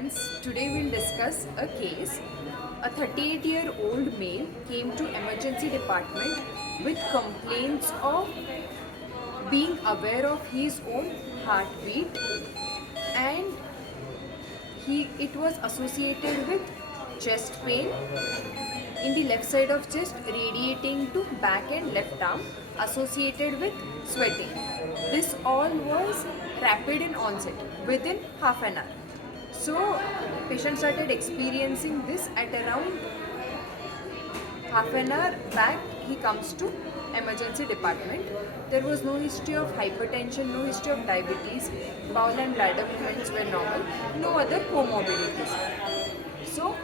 friends, today we'll discuss a case. A 38-year-old male came to emergency department with complaints of being aware of his own heartbeat, and it was associated with chest pain in the left side of chest radiating to back and left arm, associated with sweating. This all was rapid in onset within half an hour. So patient started experiencing this at around half an hour back. He comes to emergency department. There was no history of hypertension, no history of diabetes, bowel and bladder movements were normal, no other comorbidities. So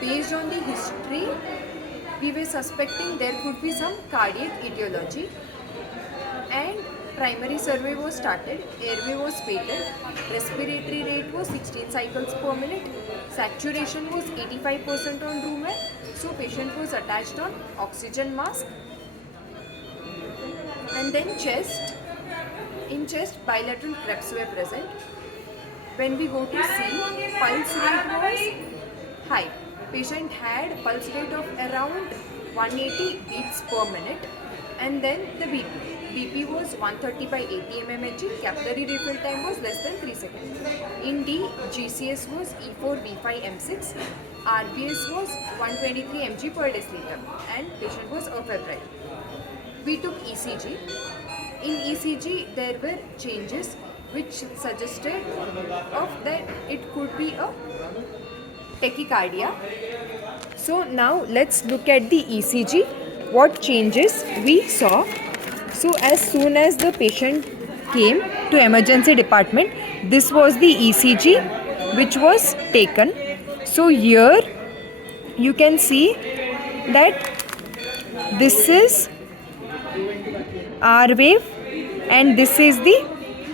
based on the history, we were suspecting there could be some cardiac etiology, and primary survey was started, airway was patent, respiratory rate was 16 cycles per minute, saturation was 85% on room air, so patient was attached on oxygen mask. And then chest, in chest bilateral crepes were present. When we go to see, pulse rate was high. Patient had pulse rate of around 180 beats per minute, and then the BP. BP was 130 by 80 mmHg, capillary refill time was less than 3 seconds. In D, GCS was E4V5M6, RBS was 123 mg per deciliter, and patient was afebrile. We took ECG. In ECG, there were changes which suggested of that it could be a tachycardia. So now let's look at the ECG, what changes we saw. So as soon as the patient came to emergency department, this was the ECG which was taken. So here you can see that this is R wave and this is the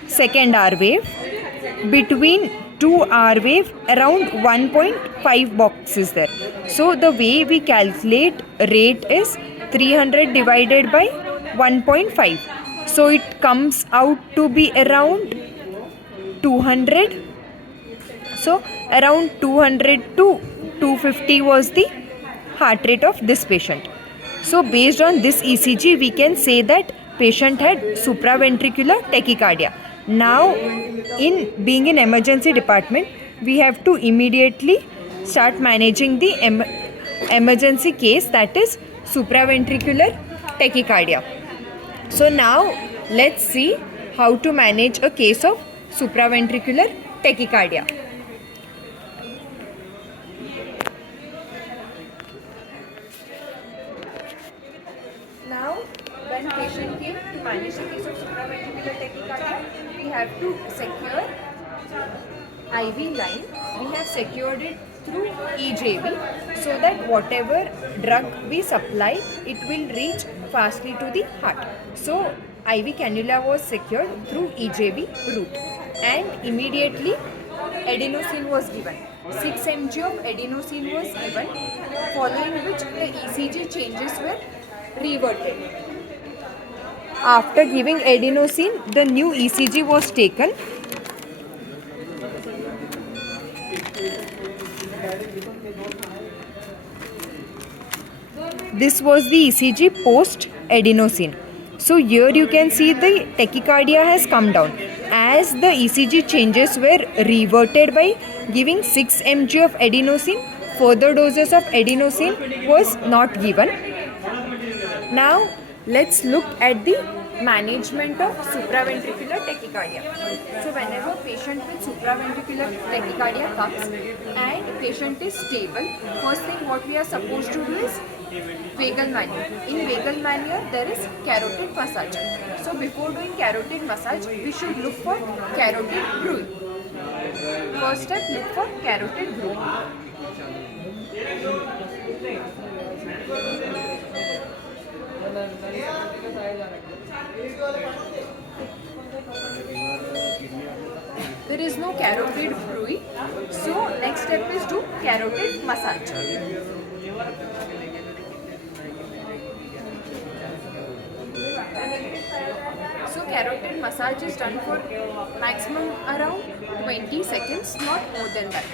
second R wave. Between two R wave around 1.5 boxes there. So the way we calculate rate is 300 divided by 1.5. So it comes out to be around 200. So around 200 to 250 was the heart rate of this patient. So based on this ECG, we can say that patient had supraventricular tachycardia. Now, in being in emergency department, we have to immediately start managing the emergency case, that is supraventricular tachycardia. So now let's see how to manage a case of supraventricular tachycardia. Now, when patient came to manage the case of supraventricular tachycardia, we have to secure IV line. We have secured it through EJV so that whatever drug we supply, it will reach fastly to the heart. So IV cannula was secured through EJV route, and immediately adenosine was given. 6 mg of adenosine was given, following which the ECG changes were reverted. After giving adenosine, the new ECG was taken. This was the ECG post adenosine. So here you can see the tachycardia has come down as the ECG changes were reverted by giving 6 mg of adenosine. Further doses of adenosine was not given. Now let's look at the management of supraventricular tachycardia. So whenever patient with supraventricular tachycardia comes and patient is stable, first thing what we are supposed to do is vagal manual. In vagal manual there is carotid massage. So before doing carotid massage, we should look for carotid growing. First step, look for carotid growing. There is no carotid bruit, so next step is do carotid massage. So carotid massage is done for maximum around 20 seconds, not more than that.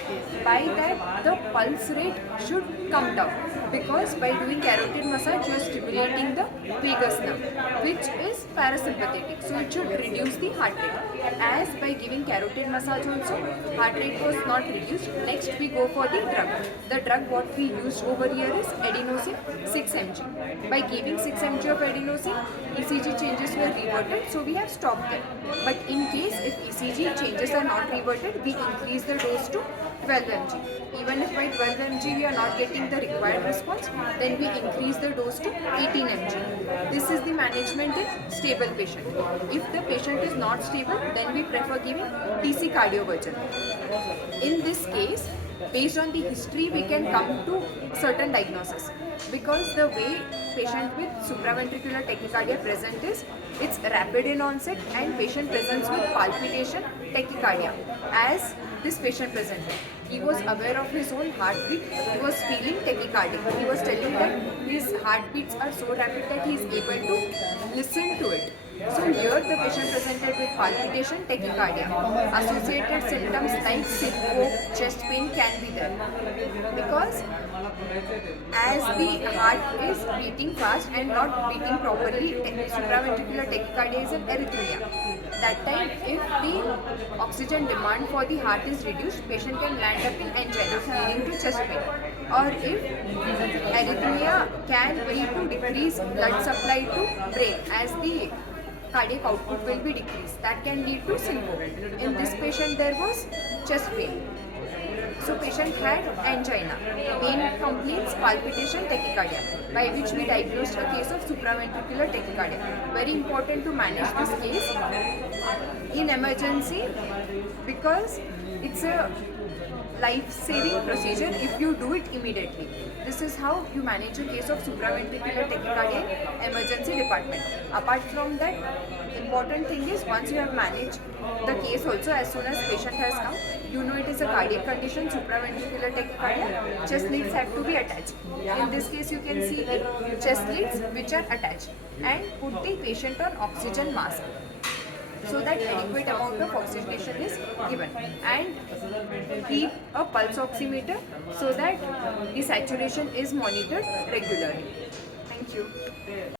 By that, the pulse rate should come down, because by doing carotid massage, you are stimulating the vagus nerve, which is parasympathetic. So it should reduce the heart rate. As by giving carotid massage also, heart rate was not reduced. Next, we go for the drug. The drug what we used over here is adenosine 6 mg. By giving 6 mg of adenosine, ECG changes were reverted, so we have stopped them. But in case if ECG changes are not reverted, we increase the dose to 12 mg. Even if by 12 mg we are not getting the required response, then we increase the dose to 18 mg. This is the management in stable patient. If the patient is not stable, then we prefer giving TC cardioversion. In this case, based on the history, we can come to certain diagnosis, because the way patient with supraventricular tachycardia present is, it's rapid in onset and patient presents with palpitation, tachycardia. As this patient presented, he was aware of his own heartbeat, he was feeling tachycardic. He was telling that his heartbeats are so rapid that he is able to listen to it. So here the patient presented with palpitation, tachycardia. Associated symptoms like syncope, chest pain can be there, because as the heart is beating fast and not beating properly, supraventricular tachycardia is an arrhythmia. That time, if the oxygen demand for the heart is reduced, patient can land up in angina, leading to chest pain. Or if arrhythmia can lead to decreased blood supply to brain, as the cardiac output will be decreased. That can lead to syncope. In this patient, there was chest pain. So patient had angina, main complaints, palpitation, tachycardia, by which we diagnosed a case of supraventricular tachycardia. Very important to manage this case in emergency, because it's a life-saving procedure if you do it immediately. This is how you manage a case of supraventricular tachycardia in emergency department. Apart from that, important thing is, once you have managed the case also, as soon as patient has come, you know it is a cardiac condition, supraventricular tachycardia, chest leads have to be attached. In this case, you can see the chest leads which are attached, and put the patient on oxygen mask, so that adequate amount of oxygenation is given, and keep a pulse oximeter so that the saturation is monitored regularly. Thank you.